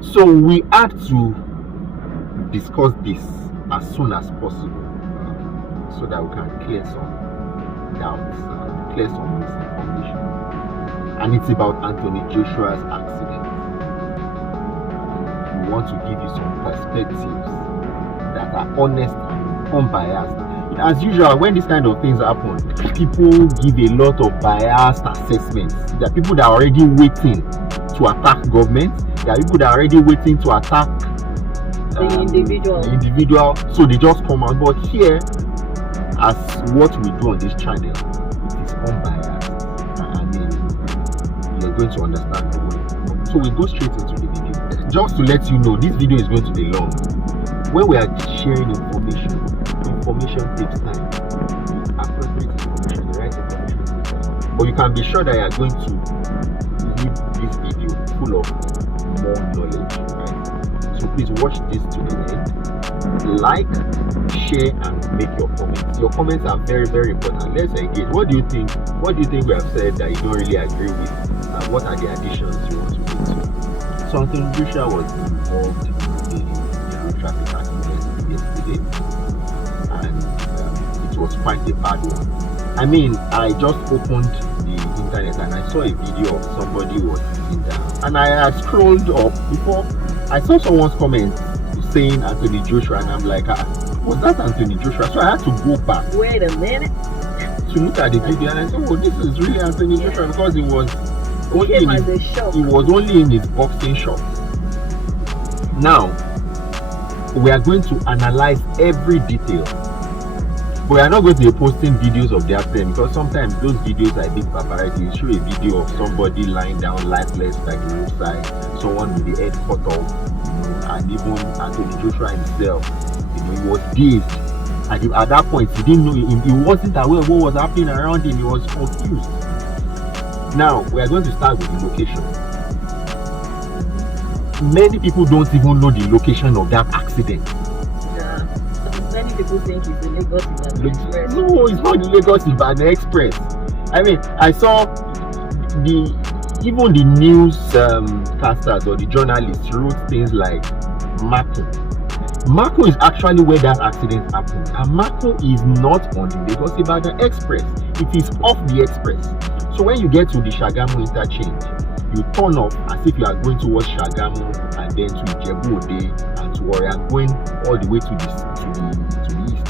So we had to discuss this as soon as possible, so that we can clear some doubts, clear some misinformation. And it's about Anthony Joshua's accident. We want to give you some perspectives that are honest and unbiased. As usual, when these kind of things happen, people give a lot of biased assessments. There are people that are already waiting to attack government. There are people that are already waiting to attack the individual. So they just come out. But here, as what we do on this channel, it is unbiased. I mean, you're going to understand the way. So we go straight into the video. Just to let you know, this video is going to be long. When we are sharing information takes time. Appropriate information, the right information takes time. But you can be sure that you are going to leave this video full of more knowledge, right? So please watch this to the end. Like, share, and make your comments. Your comments are very, very important. Let's engage. What do you think? What do you think we have said that you don't really agree with? And what are the additions you want to make to? So Anthony Joshua was involved in the traffic accident yesterday, and it was quite a bad one. I mean, I just opened the internet and I saw a video of somebody was sitting down, and I scrolled up before I saw someone's comment saying Anthony Joshua, and I'm like, was that Anthony Joshua? So I had to go back. Wait a minute. To look at the video, and I said, oh, this is really Anthony Joshua, because it was only in his boxing shorts. Now, we are going to analyze every detail. We are not going to be posting videos of the accident, because sometimes those videos are a big paparazzi. You show a video of somebody lying down lifeless by the roadside, someone with the head cut off, and even Anthony Joshua himself, he was dazed. At that point, he didn't know, he wasn't aware of what was happening around him. He was confused. Now, we are going to start with the location. Many people don't even know the location of that accident. Yeah, many people think it's the Lagos-Ibadan Express. No, it's not the Lagos-Ibadan Express. I mean, I saw even the news casters or the journalists wrote things like Mako. Mako is actually where that accident happened, and Mako is not on the Lagos-Ibadan Express. It is off the express. So when you get to the Shagamu interchange, you turn off as if you are going towards Shagamu and then to Ijebu-Ode and to Warri, and going all the way to the east.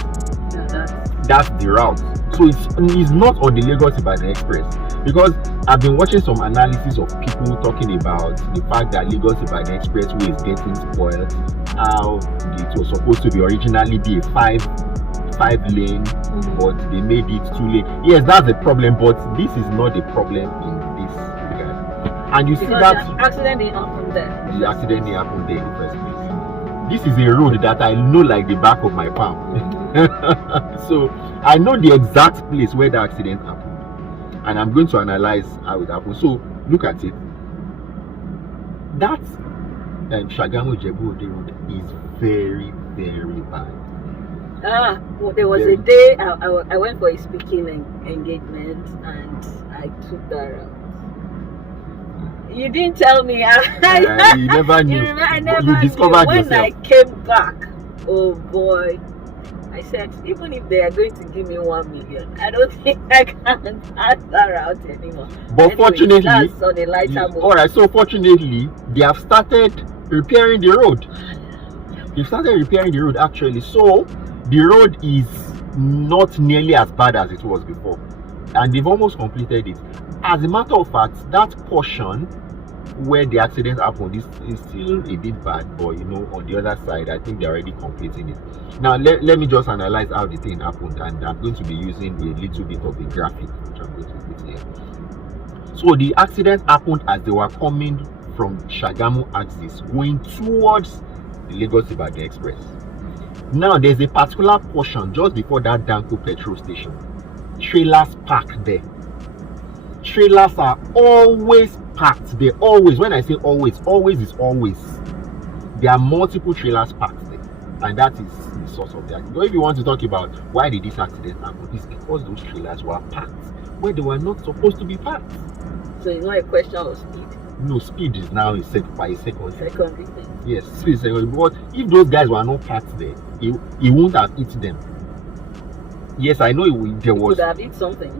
Yeah, that's the route. So it's not on the Lagos-Ibadan Express, because I've been watching some analysis of people talking about the fact that Lagos-Ibadan Expressway is getting spoiled, how it was supposed to be originally be a five lane, but they made it 2 lane. Yes, that's a problem, but this is not a problem in this regard. And you see that the accident didn't happen there. The accident didn't happen there in the first place. This is a road that I know like the back of my palm. So I know the exact place where the accident happened, and I'm going to analyze how it happened. So look at it. That Shagamu Ijebu-Ode road is very, very bad. Well, there was a day I went for a speaking engagement, and I took that route. You didn't tell me. You never knew. I never you discovered knew. When yourself. I came back, oh boy, I said, even if they are going to give me 1 million, I don't think I can pass that route anymore. But fortunately, that's on a lighter mode. All right. So fortunately, they have started repairing the road. They started repairing the road actually. So the road is not nearly as bad as it was before, and they've almost completed it. As a matter of fact, that portion where the accident happened is still a bit bad, but on the other side, I think they're already completing it. Now let me just analyze how the thing happened, and I'm going to be using a little bit of a graphic which I'm going to put here. So the accident happened as they were coming from Shagamu axis going towards the Lagos-Ibadan Express. Now there's a particular portion just before that Danko petrol station. Trailers parked there. Trailers are always parked there. Always. When I say always, always is always. There are multiple trailers parked there, and that is the source of the accident. But if you want to talk about why did this accident happen, it's because those trailers were parked where they were not supposed to be parked. So it's not a question of speed. No, speed is now by a second. Secondary thing. Yes, speed is secondary. But if those guys were not parked there, he won't have hit them. Yes, I know there was. Could have hit something.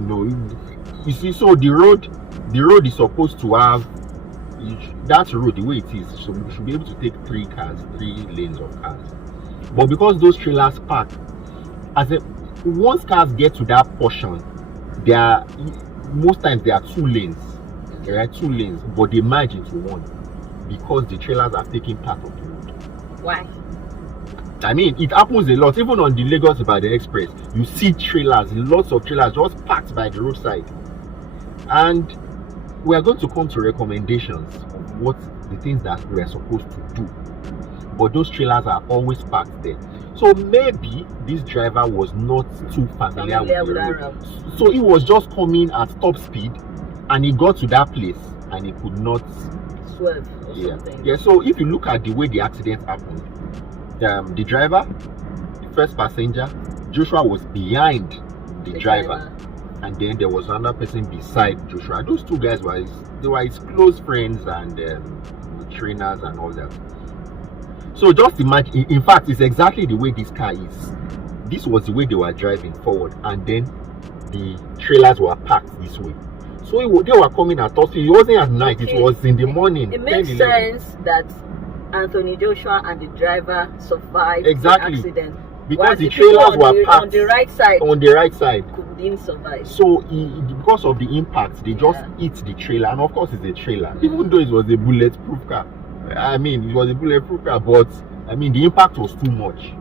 No, you see, so the road is supposed to have that road the way it is. So we should be able to take 3 lanes of cars. But because those trailers park, once cars get to that portion, most times there are 2 lanes. There are 2 lanes, but they merge into one because the trailers are taking part of the road. Why? I mean, it happens a lot. Even on the Lagos-Ibadan Express, you see trailers, lots of trailers just parked by the roadside. And we are going to come to recommendations of what the things that we are supposed to do. But those trailers are always parked there. So maybe this driver was not too familiar with the road. So he was just coming at top speed, and he got to that place and he could not swerve or something. Yeah, so if you look at the way the accident happened, the driver, the first passenger, Joshua was behind the driver, and then there was another person beside Joshua. Those 2 guys were his close friends and trainers and all that. So just imagine, in fact, it's exactly the way this car is. This was the way they were driving forward, and then the trailers were parked this way. So they were coming at us. It wasn't at night, it was in the morning. It makes sense that Anthony Joshua and the driver survived the accident. Because the trailers were parked on the right side. On the right side. Didn't survive. So because of the impact, they just hit the trailer. And of course it's a trailer. Even though it was a bulletproof car. I mean, it was a bulletproof car, but I mean the impact was too much.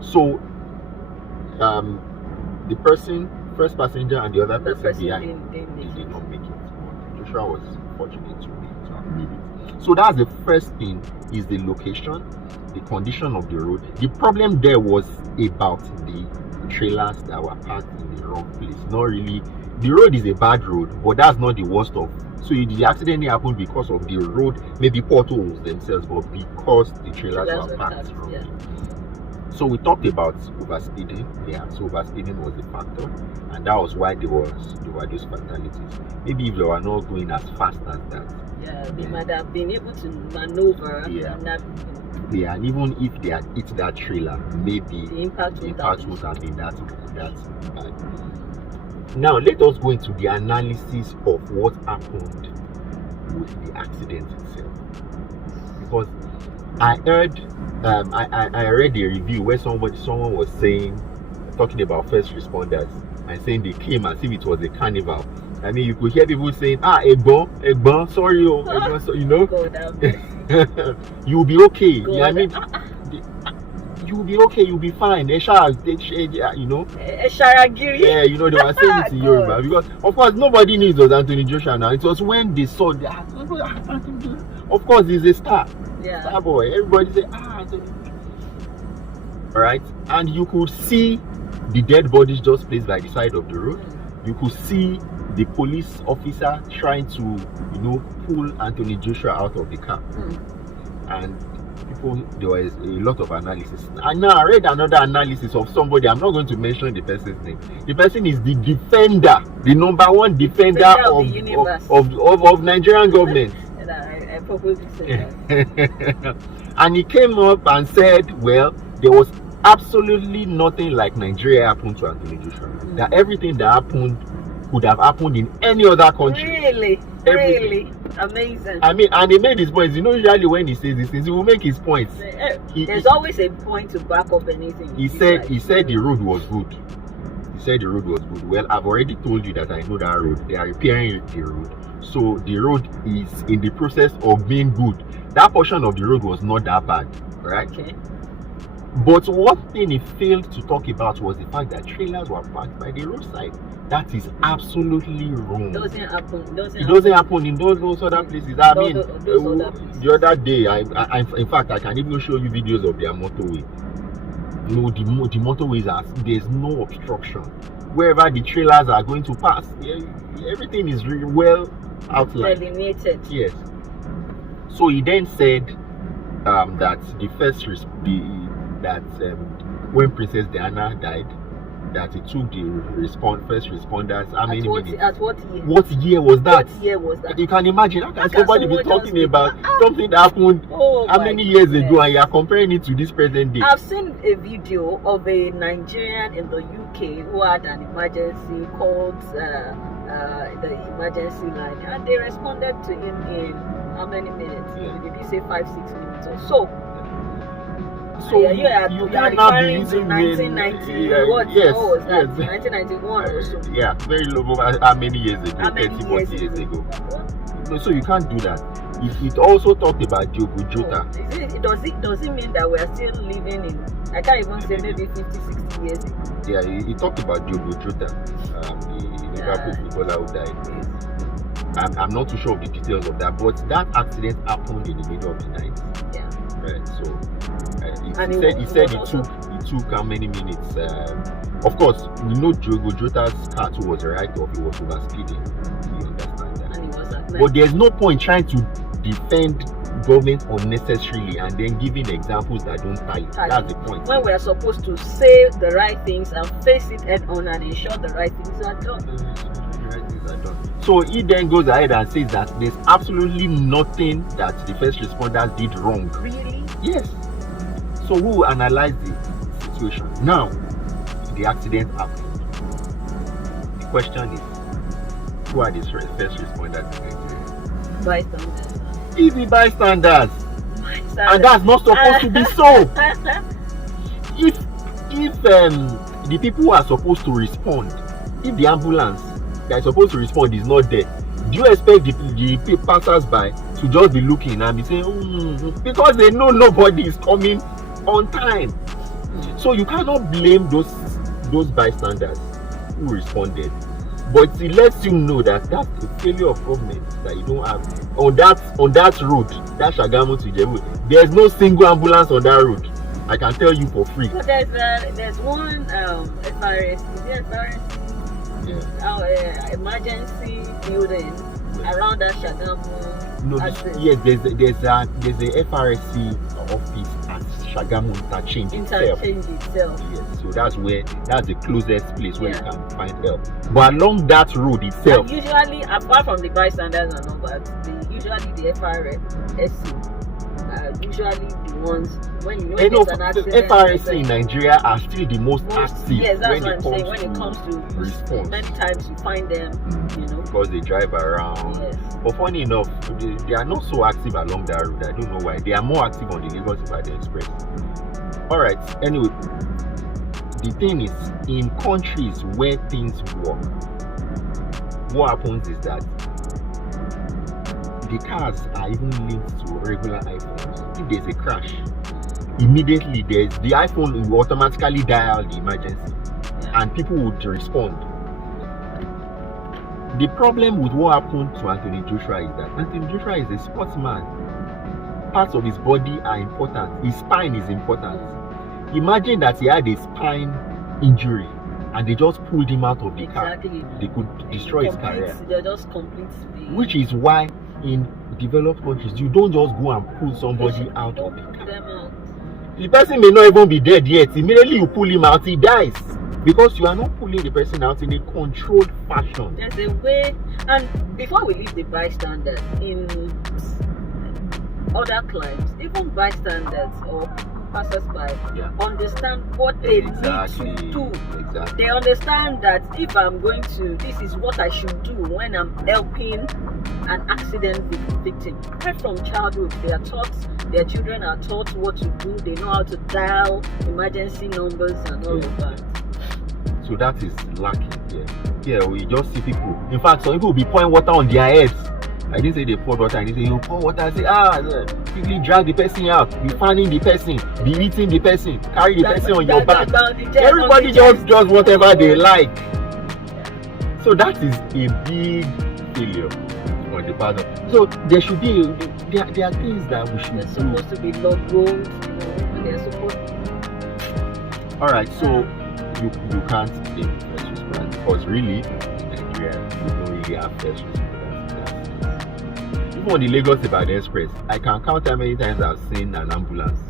So the first passenger and the other person behind did not make it. Joshua was fortunate to have made it. So that's the first thing, is the location, the condition of the road. The problem there was about the trailers that were parked in the wrong place. Not really. The road is a bad road, but that's not the worst of. So the accident happened because of the road, maybe potholes themselves, but because the trailers were parked wrongly. So we talked about overspeeding. Yeah, so overspeeding was a factor, and that was why there were those fatalities. Maybe if they were not going as fast as that, they might have been able to maneuver. Yeah, and even if they had hit that trailer, maybe the impact would have been that bad. Now let us go into the analysis of what happened with the accident itself, because I heard, I read a review where someone was talking about first responders and saying they came as if it was a carnival. I mean, you could hear people saying, Egbon, sorry, Egbon, so, you know, you'll be okay. I mean, you'll be okay, you'll be fine. You know. Yeah, you know, they were saying it in Yoruba because, of course, nobody needs those Anthony Joshua now. It was when they saw that, of course, he's a star. Star boy. Everybody say, Anthony. Alright, and you could see the dead bodies just placed by the side of the road. You could see the police officer trying to, you know, pull Anthony Joshua out of the car. And there was a lot of analysis. And now I read another analysis of somebody. I'm not going to mention the person's name. The person is the defender, the number 1 defender of Nigerian government. I probably say that. And he came up and said, well, there was absolutely nothing like Nigeria happened to Anthony Joshua. That everything that happened could have happened in any other country. Really? Really? Amazing. I mean, and he made his points. You know, usually when he says these things, he will make his points. There's always a point to back up anything. He said the road was good. He said the road was good. Well, I've already told you that I know that road. They are repairing the road. So the road is in the process of being good. That portion of the road was not that bad, right? Okay. But one thing he failed to talk about was the fact that trailers were parked by the roadside. That is absolutely wrong. It doesn't happen in those other places. I mean, the other day, in fact, I can even show you videos of their motorway. You know, the motorways there's no obstruction. Wherever the trailers are going to pass, everything is really well outlined. Delineated. Yes. So he then said that when Princess Diana died, that it took the first responders how many minutes? At what year? What year was that? What year was that? You can imagine how can somebody be talking about something that happened Oh how my many years goodness. ago, and you are comparing it to this present day? I've seen a video of a Nigerian in the UK who had an emergency, called the emergency line, and they responded to him in how many minutes? Yeah. Did you say 5-6 minutes or so? So you are cannot be referring to using 1990. What yes, was that? yes. 1991 or so. Yeah, very low. How many years ago? How many 30, years 40 years ago. What? No, so you can't do that. It also talked about Diogo Jota. Does it mean that we are still living in, I can't even say, maybe 50-60 years ago? Yeah, he talked about Diogo Jota, the Liverpool footballer who died. I'm not too sure of the details of that, but that accident happened in the middle of the night. Yeah. Right, so He it took how many minutes? Of course, we know Diogo Jota's car too was a write-off. He was over speeding. We understand that. And he was at night. But there's no point trying to defend government unnecessarily and then giving examples that don't tie. That's the point. When we are supposed to say the right things and face it head on and ensure the right things are done. So he then goes ahead and says that there's absolutely nothing that the first responders did wrong. Really? Yes. So we will analyze the situation. Now, the accident happened. The question is, who are the first responders in Nigeria? Bystanders. Easy bystanders. And that's not supposed to be so. If the people who are supposed to respond, if the ambulance that is supposed to respond is not there, do you expect the passers-by to just be looking and be saying, because they know nobody is coming on time? So you cannot blame those bystanders who responded. But it lets you know that that's a failure of government, that you don't have on that road, that Shagamu to Ijebu. There's no single ambulance on that road. I can tell you for free. But there's one FRS, emergency building around that Shagamu. No, yes, there's a FRSC office at Shagamu Interchange itself. Yes, so that's the closest place where you can find help. But along that road itself, and usually, apart from the bystanders and all that, usually the FRSC usually the ones when you know there's an accident. FRSC in Nigeria are still the most active. Yes, that's what I'm saying. When it comes to response, many times you find them, because they drive around. Yes. But funny enough, they are not so active along that road. I don't know why. They are more active on the Lagos-Ibadan Express. All right. Anyway, the thing is, in countries where things work, what happens is that the cars are even linked to regular iPhones. If there's a crash, immediately the iPhone will automatically dial the emergency, and people would respond. The problem with what happened to Anthony Joshua is that Anthony Joshua is a sportsman. Parts of his body are important. His spine is important. Imagine that he had a spine injury and they just pulled him out of the car. They could destroy his career. They just complete. Which is why in developed countries, you don't just go and pull somebody out of the car. The person may not even be dead yet. Immediately you pull him out, he dies. Because you are not pulling the person out in a controlled fashion. There's a way, and before we leave the bystanders, in other climes, even bystanders or passers-by understand what they need to do. Exactly. They understand that if I'm going to, this is what I should do when I'm helping an accident victim. Right from childhood, they are taught, their children are taught what to do. They know how to dial emergency numbers and all of that. So that is lacking here. Yeah, we just see people. In fact, some people will be pouring water on their heads. I didn't say they pour water, I didn't say you pour water and say, quickly drag the person out, be fanning the person, be eating the person, carry the person on your back. Everybody just does whatever they like. So that is a big failure on the part of. So there should be there are things that we should do. Supposed to be log roads, and they're supposed. Alright, so you can't blame first responders because really in Nigeria we don't really have first responders. Even on the Lagos-Ibadan Express, I can count how many times I've seen an ambulance.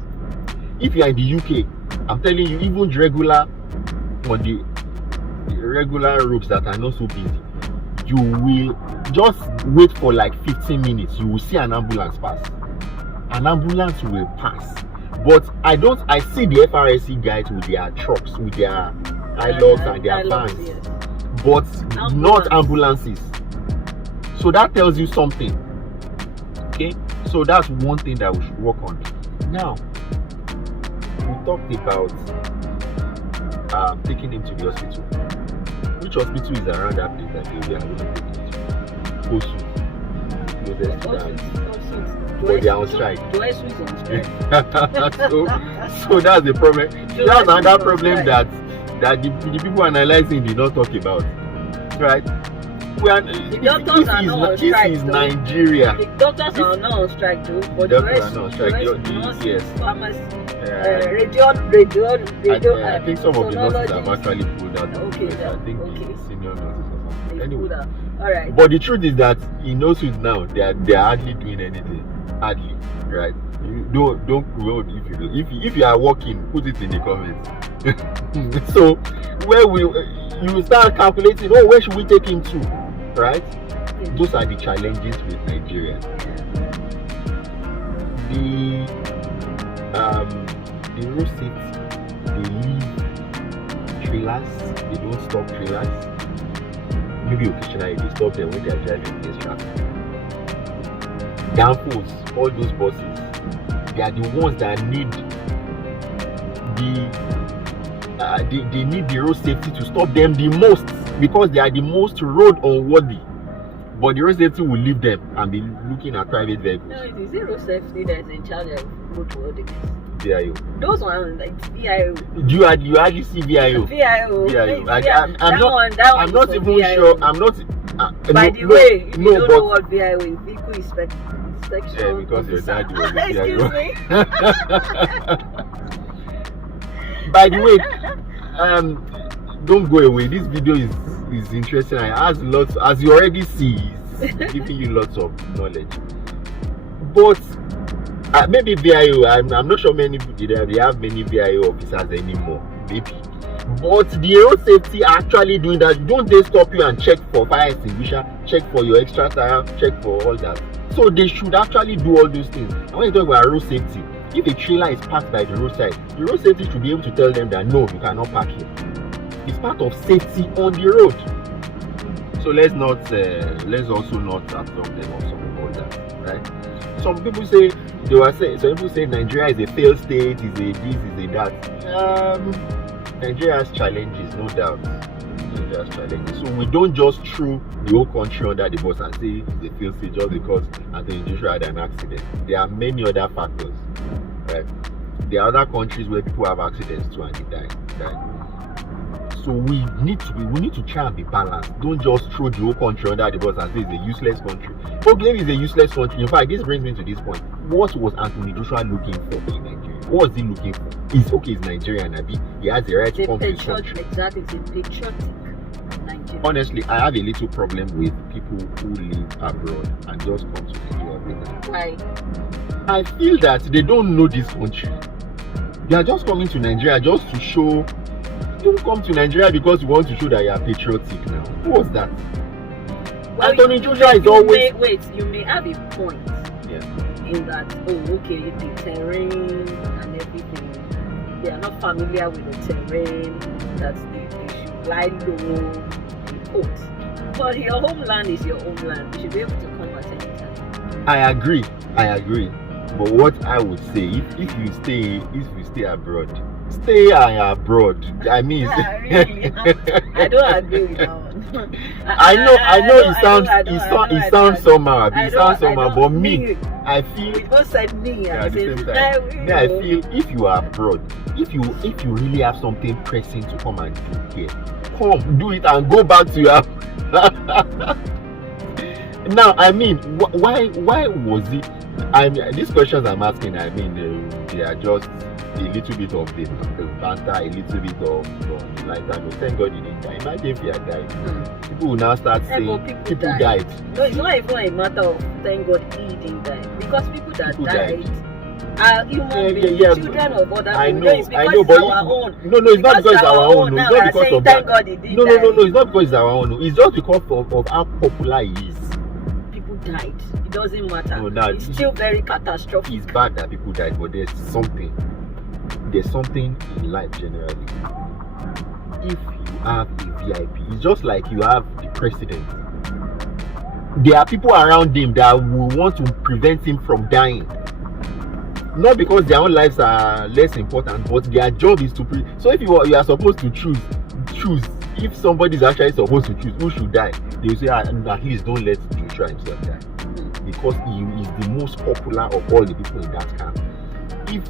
If you are in the UK, I'm telling you, even regular on the regular roads that are not so busy, you will just wait for like 15 minutes. You will see an ambulance pass. An ambulance will pass. But I see the FRSC guys with their trucks, with their iLogs and their vans, yes. but not ambulances. So that tells you something. Okay, so that's one thing that we should work on. Now, we talked about taking him to the hospital. Which hospital is around that place that we are going to take him to? Osu. Closest to that. But they are on strike. So that's the problem. That's another problem that the people analyzing did not talk about. Right? The doctors are not on strike. This is Nigeria. The doctors are not on strike too, but the rest are not on strike. Nurses, pharmacy, radio. I think some of the nurses have actually pulled out. Okay, I think senior nurses or something. Anyway, all right. But the truth is that in Osu now, they are hardly doing anything. Hardly, right? Don't quote if you are working, put it in the comments. So where you start calculating, where should we take him to, right? Those are the challenges with Nigeria. The road safety, they leave trailers, they don't stop trailers. Maybe occasionally they stop them when they are driving against traffic. Danfos, all those buses, they are the ones that need they need the road safety to stop them the most, because they are the most road unworthy. But the road safety will leave them and be looking at private vehicles. No, it is the road safety that is in charge of road worthiness. VIO. Those ones, like VIO. You hardly see VIO. VIO. I'm not even sure. I'm not. By the way, if you don't know what VIO is, vehicle inspection. Yeah, because your dad was a Excuse me. By the way, don't go away. This video is interesting. I has lots, as you already see, it's giving you lots of knowledge. But maybe VIO, I'm not sure many people they have many VIO officers anymore. Maybe. But the road safety are actually doing that. Don't they stop you and check for fire extinguisher, check for your extra tire, check for all that? So they should actually do all those things. And when you talk about road safety, if a trailer is parked by the roadside, the road safety should be able to tell them that no, you cannot park here. It's part of safety on the road. So let's also not absorb them or some of all that, right? Some people say Nigeria is a failed state, is a this, is a that. Nigeria has challenges, no doubt. Nigeria has challenges. So we don't just throw the whole country under the bus and say it's a failed state just because Anthony Joshua had an accident. There are many other factors, right? There are other countries where people have accidents too and they die, right? So we need to try and be balanced. Don't just throw the whole country under the bus and say it's a useless country. Okay, it's a useless country. In fact, this brings me to this point. What was Anthony Joshua looking for in Nigeria? What was he looking for? He's Nigerian, Abi. He has the right to come to his country. Exactly, it's a patriotic Nigeria. Honestly, I have a little problem with people who live abroad and just come to Nigeria every time. Why? I feel that they don't know this country. They are just coming to Nigeria just to show. You don't come to Nigeria because you want to show that you are patriotic now. What's that? Well, Anthony Joshua is always. You may have a point. Yeah. In that, the terrain and everything, they are not familiar with the terrain, that they should lie low in quotes. But your homeland is your homeland. You should be able to come at any time. I agree. But what I would say, if you stay abroad, stay abroad. I mean, really? I don't agree with that one. I know. It sounds somehow. But me, I feel. We both said me at the same time. I feel if you are abroad, if you really have something pressing to come and do here, come do it and go back to your. Now, I mean, why was it? These questions I'm asking, I mean, they are just a little bit of the banter, a little bit of like that. Thank God he didn't die. Imagine if he had died. People will now start saying people died. No, it's not even a matter of thank God he didn't die, because people died are human beings, children of other people. I know, It's because but it's our own. No, it's not because it's our own. Now It's not because of thank that. God he did No, die. it's not because it's our own. It's just because of how popular he is. People died. It doesn't matter. No, nah, it's still very catastrophic. It's bad that people died, but there's something in life generally. If you have a VIP, it's just like you have the president. There are people around him that will want to prevent him from dying. Not because their own lives are less important, but their job is to so if you are supposed to choose. If somebody is actually supposed to choose who should die, they will say, at least don't let Joshua himself die, because he is the most popular of all the people in that camp. If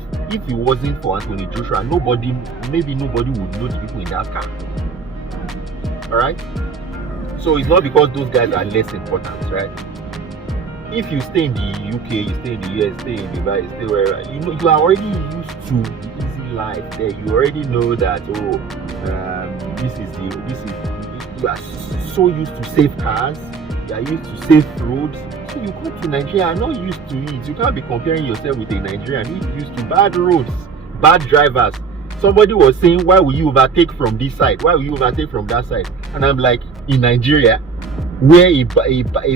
it wasn't for Anthony Joshua, nobody would know the people in that camp. All right. So it's not because those guys are less important, right? If you stay in the UK, you stay in the US, stay in Dubai, you stay wherever, you are already used to the easy life there. You already know that you are so used to safe cars, you are used to safe roads. So you come to Nigeria, are not used to it. You can't be comparing yourself with a Nigerian who is used to bad roads, bad drivers. Somebody was saying, why will you overtake from this side? Why will you overtake from that side? And I'm like, in Nigeria, where a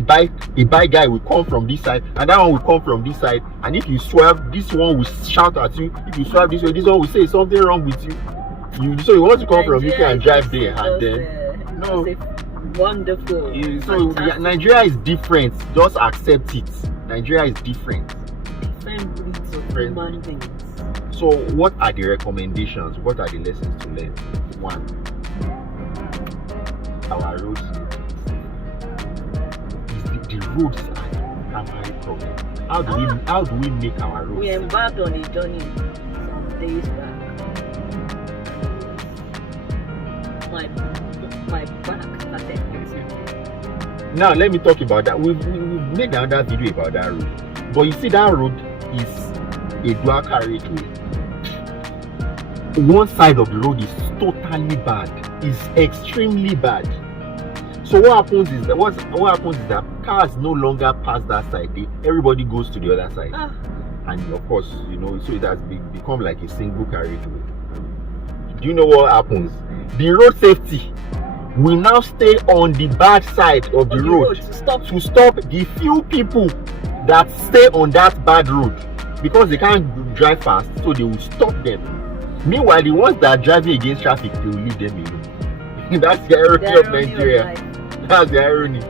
bike guy will come from this side and that one will come from this side, and if you swerve, this one will shout at you. If you swerve this way, this one will say something wrong with you. So you want to come from UK and drive there, and then no. Wonderful. So Nigeria is different. Just accept it. Nigeria is different. Different breeds of human beings. So what are the recommendations? What are the lessons to learn? 1. Our roads. The roads are the primary problem. How do we make our roads? We embarked on a journey some days back. My back started hurting. Now let me talk about that. We've made another video about that road. But you see, that road is a dual carriageway. One side of the road is totally bad. It's extremely bad. So what happens is that cars no longer pass that side. Everybody goes to the other side. And of course, so it has become like a single carriageway. Do you know what happens? The road safety will now stay on the bad side of the road to stop the few people that stay on that bad road, because they can't drive fast, so they will stop them. Meanwhile, the ones that are driving against traffic, they will leave them alone. That's the irony of Nigeria. That's the irony.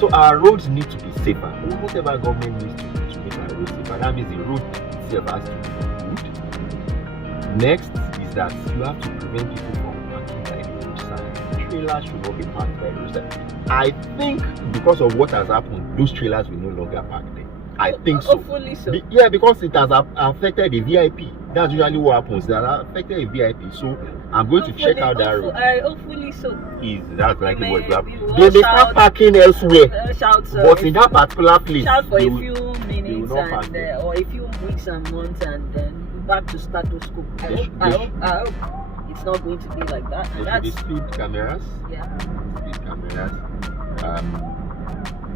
So our roads need to be safer. Whatever government needs to make our roads safer, that means the road itself has to be good. Next is that you have to prevent people from parking by the roadside. Trailers should not be parked by the roadside. I think because of what has happened, those trailers will no longer park there. I think so. Hopefully so. Yeah, because it has affected the VIP. That's usually what happens. That affected a VIP. So I'm going to check out that road. Hopefully so. That's likely what will happen. They may start parking elsewhere, but in that particular place, shout for a few minutes or a few weeks and months, and then back to status quo. I hope it's not going to be like that. There should be speed cameras. Yeah. Speed cameras.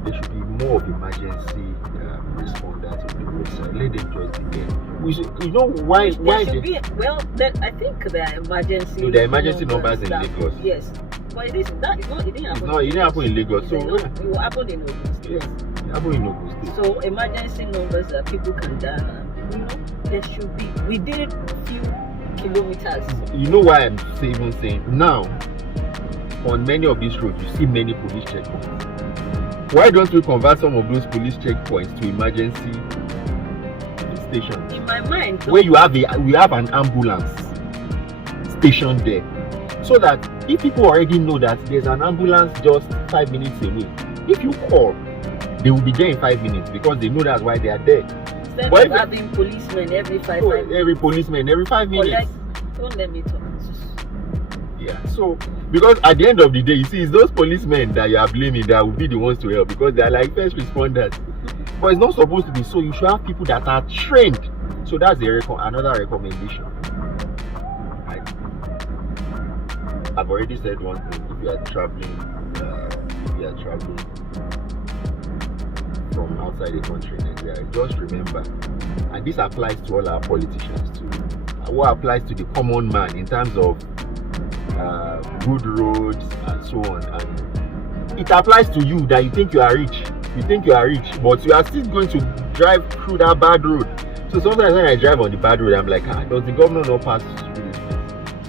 There should be more of emergency responders on the roadside. Let them just be there. Why? I think there are emergency. No, there are emergency numbers in Lagos. Yes, but it didn't happen. It didn't happen in Lagos. So it happened in Ogun State. Yes, it happened in Ogun State. So emergency numbers that people can dial. There should be. We did a few kilometers. You know why I'm even saying now? On many of these roads, you see many police checkpoints. Why don't we convert some of those police checkpoints to emergency stations? In my mind, where we have an ambulance station there, so that if people already know that there's an ambulance just 5 minutes away, if you call, they will be there in 5 minutes because they know that's why they are there. Instead of having policemen every 5 minutes. Every policeman every 5 minutes. Don't let me talk. Yeah, so because at the end of the day, you see, it's those policemen that you are blaming that will be the ones to help, because they are like first responders. But it's not supposed to be so. You should have people that are trained. So that's another recommendation. Right? I've already said one thing. If you are traveling from outside the country, Nigeria, just remember And this applies to all our politicians too. What applies to the common man in terms of good roads and so on. And it applies to you that you think you are rich. You think you are rich, but you are still going to drive through that bad road. So sometimes when I drive on the bad road, I'm like, does the governor not pass through this place?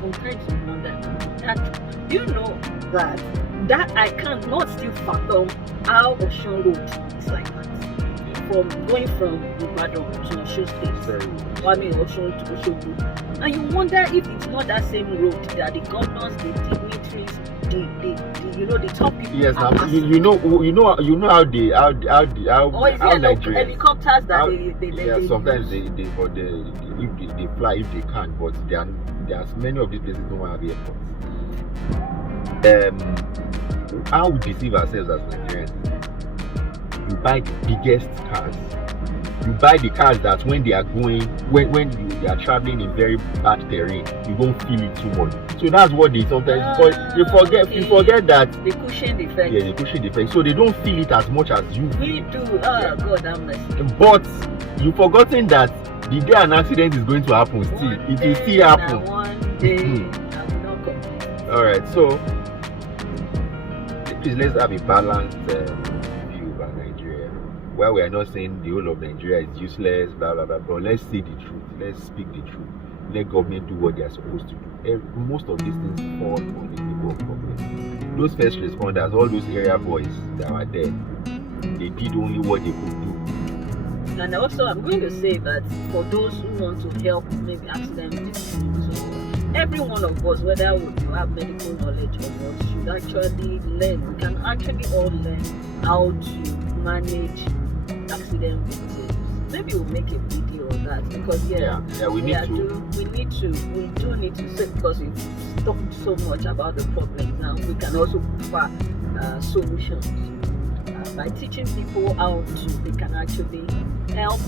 I'm trying to wonder that you know that I cannot still fathom how Ocean Road is like that. From going from Ibadan to Osun State, I mean Osun to Osogbo, and you wonder if it's not that same road that the governors, the dignitaries, the top people. Yes, you know how they or is it Nigerians, helicopters that they sometimes they if they fly if they can, but there's many of these places don't have airports. How we deceive ourselves as Nigerians? You buy the biggest cars. You buy the cars that when they are going, when you are traveling in very bad terrain, you don't feel it too much. So that's what they sometimes. But you forget that the cushion effect. Yeah, the cushion effect. So they don't feel it as much as you. We do. God, I'm messy. But you've forgotten that the day an accident is going to happen, it will still happen. One day, I will not complain. All right, so please let's have a balanced view about Nigeria. While we are not saying the whole of Nigeria is useless, blah blah blah, but let's say the truth. Let's speak the truth. Let government do what they are supposed to do. Most of these things fall on the people of government. Those first responders, all those area boys that were there, they did only what they could do. And also, I'm going to say that for those who want to help maybe accident victims, so every one of us, whether you have medical knowledge or not, should actually learn. We can actually all learn how to manage accident victims. Maybe we'll make a video on that because we do need to say, because we've talked so much about the problem now, we can also offer solutions by teaching people how they can actually help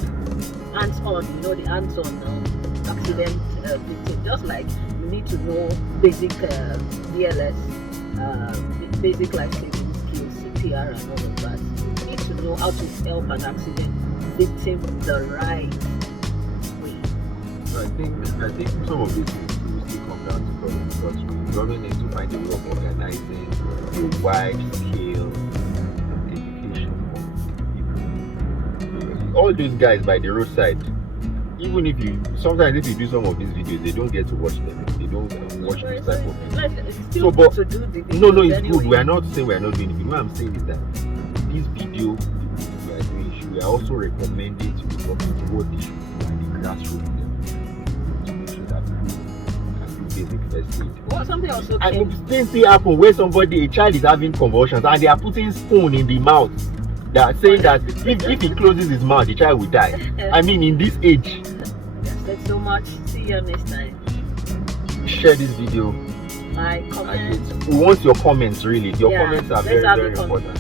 hands-on, the hands-on accident victim. Just like you need to know basic DLS, basic life-saving skills, CPR and all of that. You need to know how to help an accident victim the right way. So I think some of these things will still come down to government, because the government needs to find a way of organizing a wide-scale education of people. All those guys by the roadside, even if you do some of these videos, they don't get to watch them. They don't watch this type of videos. So, but to do the videos no, it's anyway. good. We are not saying we are not doing it. What I'm saying is that this video we are doing, we are also recommending to the government what they should do at the grassroots level to make sure that people can do basic first aid. Well, something also and things still happen where a child is having convulsions and they are putting spoon in the mouth. They are saying that if he closes his mouth, the child will die. I mean, in this age. Thanks so much. See you next time. Share this video. My comments. We want your comments, really. Your comments are very, very important.